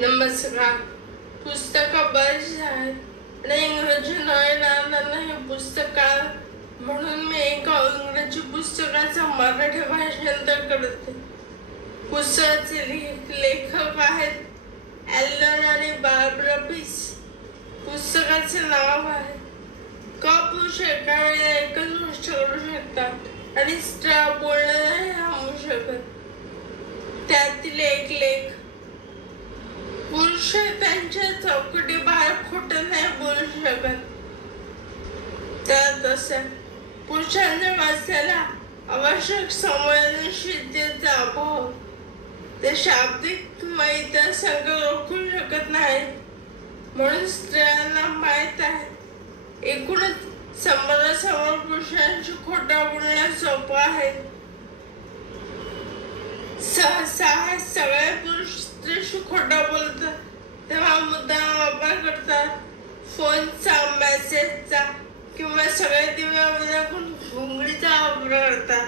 नमस्कार. पुस्तकं बरीच आहेत आणि इंग्रजी नवीन हे पुस्तक म्हणून मी एका इंग्रजी पुस्तकाचं मराठी भाषांतर करते. पुस्तकाचे लेखक आहेत ॲलन आणि बार्बरा पीस. पुस्तकाचे नाव आहे का पुरुष एका वेळेला एकच गोष्ट करू शकतात आणि स्त्रिया बोलणं नाही थांबवू शकत. त्यातील एक लेख, पुरुष त्यांच्या चौकटी बाहेर खोटं नाही बोलू शकत. त्यात असं पुरुषांच्या वाचायला आवश्यक संवेदनशीलतेचा अभाव, ते शाब्दिक माहिती संघ ओळखू शकत नाहीत. म्हणून स्त्रियांना माहीत आहे एकूणच समोरासमोर पुरुषांशी खोटं बोलणं सोपं आहे. सहसा सगळे पुरुष स्त्रीशी खोटं बोलतात तेव्हा मुद्दाम वापर करतात. फोनचा, मेसेजचा किंवा सगळे दिवे घुंगडीचा वापर करतात.